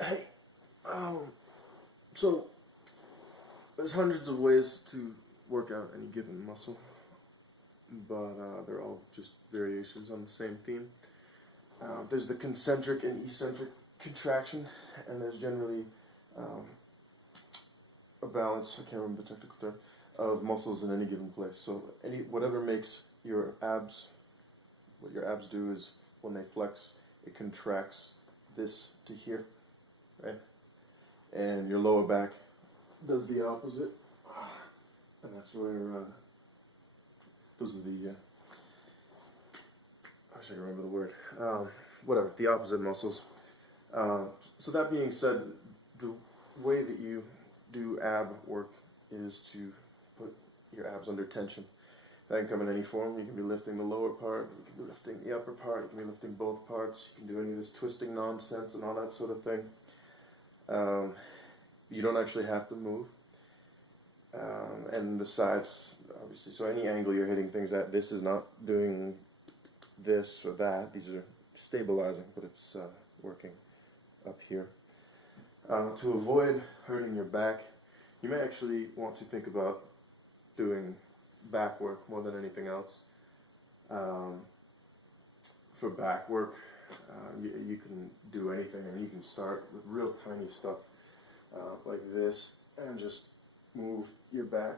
Hey, so there's hundreds of ways to work out any given muscle, but they're all just variations on the same theme. There's the concentric and eccentric contraction, and there's generally a balance, I can't remember the technical term, of muscles in any given place. So whatever makes your abs, what your abs do is when they flex, it contracts this to here, right? And your lower back does the opposite, and that's where those are the I wish I could remember the word. Whatever, the opposite muscles. So that being said, the way that you do ab work is to put your abs under tension. That can come in any form. You can be lifting the lower part, you can be lifting the upper part, you can be lifting both parts, you can do any of this twisting nonsense and all that sort of thing. You don't actually have to move. And the sides, obviously, so any angle you're hitting things at, this is not doing this or that. These are stabilizing, but it's working up here. To avoid hurting your back, you may actually want to think about doing back work more than anything else. For back work, you can do anything, and you can start with real tiny stuff like this, and just move your back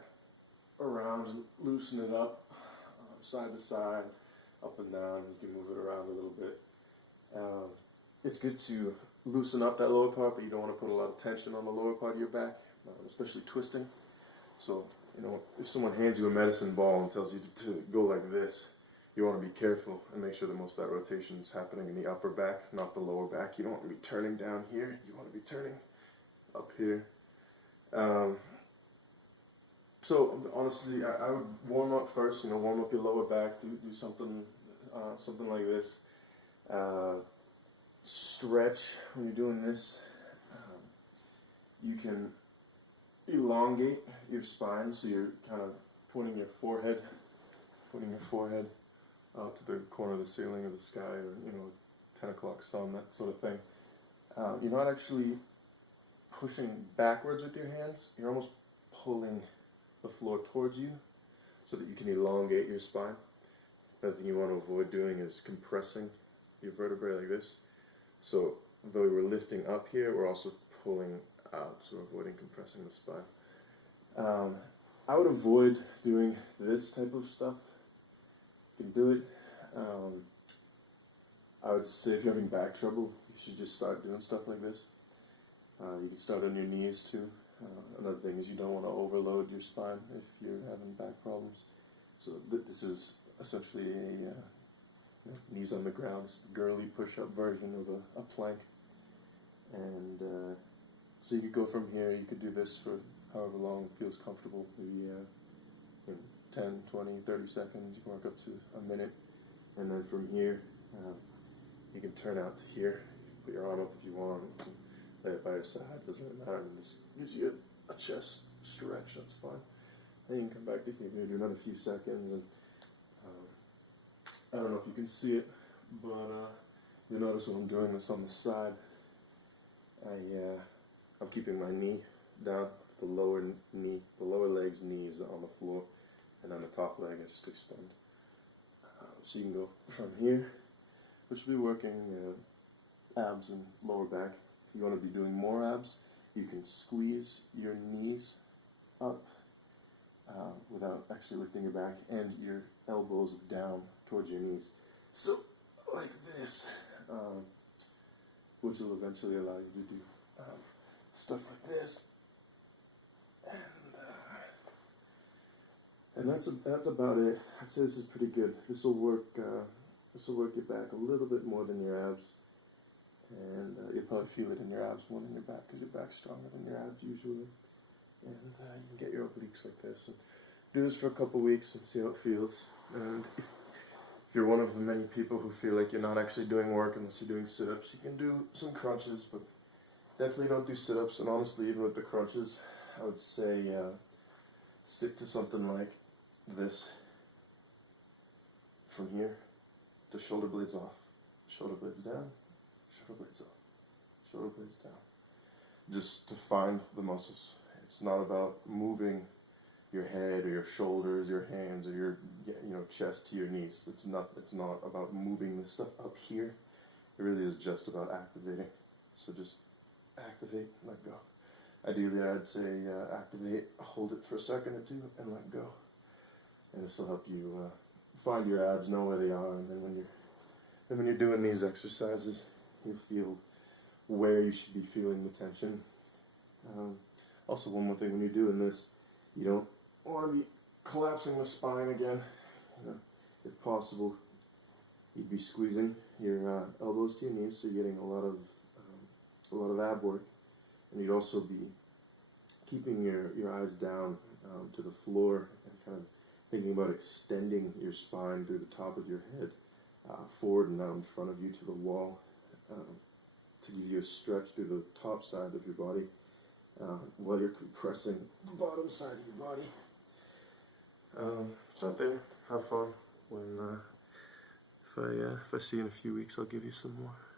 around and loosen it up side to side, up and down. You can move it around a little bit. It's good to loosen up that lower part, but you don't want to put a lot of tension on the lower part of your back, especially twisting. So, if someone hands you a medicine ball and tells you to go like this, you want to be careful and make sure that most of that rotation is happening in the upper back, not the lower back. You don't want to be turning down here. You want to be turning up here. So honestly, I would warm up first. Warm up your lower back. Do something like this. Stretch when you're doing this. You can elongate your spine, so you're kind of pointing your forehead out to the corner of the ceiling or the sky, or 10 o'clock sun, that sort of thing. You're not actually pushing backwards with your hands. You're almost pulling the floor towards you so that you can elongate your spine. Another thing you want to avoid doing is compressing your vertebrae like this. So though we're lifting up here, we're also pulling out, so we're avoiding compressing the spine. I would avoid doing this type of stuff. You can do it. I would say if you're having back trouble, you should just start doing stuff like this. You can start on your knees too. Another thing is you don't want to overload your spine if you're having back problems. So this is essentially a knees on the ground, it's the girly push-up version of a plank. And so you could go from here, you could do this for however long feels comfortable, maybe 10, 20, 30 seconds, you can work up to a minute. And then from here, you can turn out to here, put your arm up if you want, lay it by your side, doesn't really matter. And this gives you a chest stretch, that's fine. Then you can come back to here, maybe do another few seconds. And I don't know if you can see it, but you'll notice when I'm doing this on the side, I'm keeping my knee down, the lower leg's knee is on the floor, and on the top leg I just extend. So you can go from here, which will be working abs and lower back. If you want to be doing more abs, you can squeeze your knees up without actually lifting your back, and your elbows down towards your knees. So, like this, which will eventually allow you to do stuff like this. And that's about it. I'd say this is pretty good. This will work your back a little bit more than your abs. And you'll probably feel it in your abs more than your back, because your back's stronger than your abs usually. And you can get your obliques like this. And do this for a couple weeks and see how it feels. And if you're one of the many people who feel like you're not actually doing work unless you're doing sit-ups, you can do some crunches, but definitely don't do sit-ups. And honestly, even with the crunches, I would say stick to something like this. From here to shoulder blades off, shoulder blades down, shoulder blades off, shoulder blades down. just to find the muscles. It's not about moving your head or your shoulders, your hands, or your chest to your knees. It's not about moving this stuff up here. It really is just about activating. So just activate, let go. Ideally, I'd say activate, hold it for a second or two, and let go. And this will help you find your abs, know where they are, and then when you're doing these exercises, you'll feel where you should be feeling the tension. Also, one more thing, when you're doing this, you don't want to be collapsing the spine again. If possible, you'd be squeezing your elbows to your knees, so you're getting a lot of ab work, and you'd also be keeping your eyes down to the floor and kind of thinking about extending your spine through the top of your head, forward and out in front of you to the wall, to give you a stretch through the top side of your body while you're compressing the bottom side of your body. It's out there. Have fun. If I see you in a few weeks, I'll give you some more.